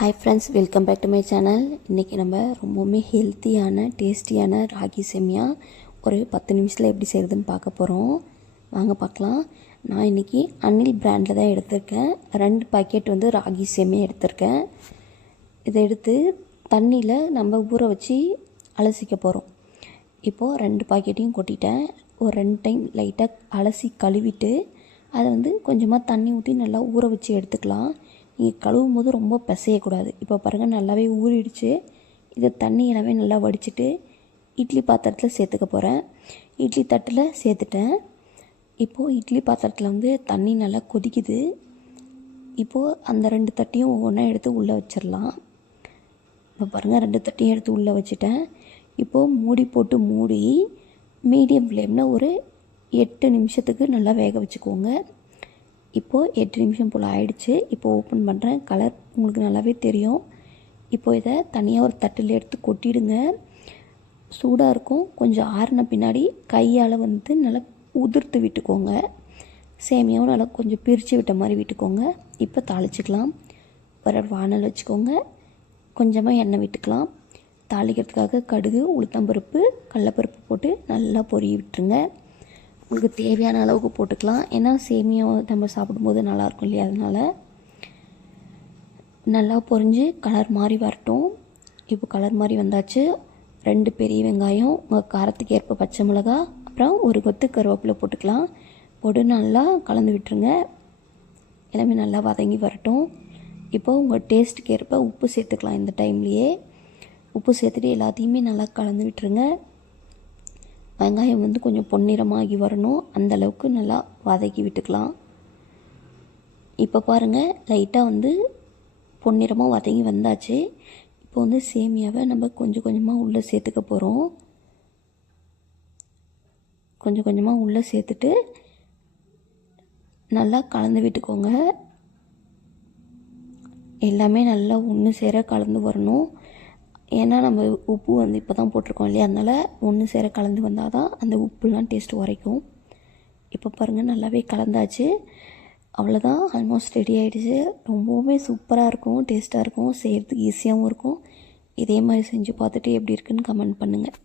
Hi friends, welcome back to my channel. இன்றைக்கி நம்ம ரொம்பவுமே ஹெல்த்தியான டேஸ்டியான ராகி சேமியா ஒரு 10 நிமிஷத்தில் எப்படி செய்கிறதுன்னு பார்க்க போகிறோம். வாங்க பார்க்கலாம். நான் இன்றைக்கி அனில் பிராண்டில் தான் எடுத்திருக்கேன். 2 பாக்கெட் ராகி சேமியா எடுத்திருக்கேன். இதை எடுத்து தண்ணியில் நம்ம ஊற வச்சு அலசிக்க போகிறோம். இப்போது 2 பாக்கெட்டையும் கொட்டிட்டேன். ஒரு 2 டைம் லைட்டாக அலசி கழுவிட்டு அதை கொஞ்சமாக தண்ணி ஊற்றி நல்லா ஊற வச்சு எடுத்துக்கலாம். நீங்கள் கழுவும் போது ரொம்ப பிசையக்கூடாது. இப்போ பாருங்கள், நல்லாவே ஊறிடுச்சு. இதை தண்ணி எல்லாமே நல்லா வடிச்சிட்டு இட்லி பாத்திரத்தில் சேர்த்துக்க போகிறேன். இட்லி தட்டில் சேர்த்துட்டேன். இப்போது இட்லி பாத்திரத்தில் தண்ணி நல்லா கொதிக்குது. இப்போது அந்த 2 தட்டையும் ஒவ்வொன்றா எடுத்து உள்ளே வச்சிடலாம். இப்போ பாருங்கள், 2 தட்டையும் எடுத்து உள்ளே வச்சுட்டேன். இப்போது மூடி போட்டு மூடி மீடியம் ஃப்ளேமில் ஒரு 8 நிமிஷத்துக்கு நல்லா வேக வச்சுக்கோங்க. இப்போது 8 நிமிஷம் போல் ஆயிடுச்சு. இப்போது ஓப்பன் பண்ணுறேன். கலர் உங்களுக்கு நல்லாவே தெரியும். இப்போது இதை தனியாக ஒரு தட்டில் எடுத்து கொட்டிடுங்க. சூடாக இருக்கும். கொஞ்சம் ஆறின பின்னாடி கையால் நல்லா உதிர்த்து விட்டுக்கோங்க. சேமியாவும் நல்லா கொஞ்சம் பிரித்து விட்ட மாதிரி விட்டுக்கோங்க. இப்போ தாளிச்சிக்கலாம். ஒரு வானல் வச்சுக்கோங்க. கொஞ்சமாக எண்ணெய் விட்டுக்கலாம். தாளிக்கிறதுக்காக கடுகு, உளுத்தம்பருப்பு, கடலப்பருப்பு போட்டு நல்லா பொரிய விட்டுருங்க. உங்களுக்கு தேவையான அளவுக்கு போட்டுக்கலாம். ஏன்னா சேமியா நம்ம சாப்பிடும்போது நல்லாயிருக்கும் இல்லையா, அதனால் நல்லா பொரிஞ்சு கலர் மாதிரி வரட்டும். இப்போ கலர் மாதிரி வந்தாச்சு. 2 பெரிய வெங்காயம், உங்கள் காரத்துக்கு ஏற்ப பச்சை மிளகா, அப்புறம் ஒரு கொத்து கருவேப்பிலை போட்டுக்கலாம். போட்டு நல்லா கலந்து விட்டுருங்க. எல்லாமே நல்லா வதங்கி வரட்டும். இப்போது உங்கள் டேஸ்ட்டுக்கு ஏற்ப உப்பு சேர்த்துக்கலாம். இந்த டைம்லேயே உப்பு சேர்த்துட்டு எல்லாத்தையுமே நல்லா கலந்து விட்டுருங்க. வெங்காயம் கொஞ்சம் பொன்னிறமாகி வரணும். அந்தளவுக்கு நல்லா வதக்கி விட்டுக்கலாம். இப்போ பாருங்கள், லைட்டாக பொன்னிறமாக வதங்கி வந்தாச்சு. இப்போ சேமியாவை நம்ம கொஞ்சம் கொஞ்சமாக உள்ளே சேர்த்துக்க போகிறோம். கொஞ்சம் கொஞ்சமாக உள்ளே சேர்த்துட்டு நல்லா கலந்து விட்டுக்கோங்க. எல்லாமே நல்லா ஒன்று சேர கலந்து வரணும். ஏன்னா நம்ம உப்பு இப்போ தான் போட்டிருக்கோம் இல்லையா, அதனால் ஒன்று சேர கலந்து வந்தால் தான் அந்த உப்புலாம் டேஸ்ட் உரைக்கும். இப்போ பாருங்கள், நல்லாவே கலந்தாச்சு. அவ்வளோதான், ஆல்மோஸ்ட் ரெடி ஆகிடுச்சு. ரொம்பவுமே சூப்பராக இருக்கும், டேஸ்ட்டாக இருக்கும், செய்கிறதுக்கு ஈஸியாகவும் இருக்கும். இதே மாதிரி செஞ்சு பார்த்துட்டு எப்படி இருக்குன்னு கமெண்ட் பண்ணுங்கள்.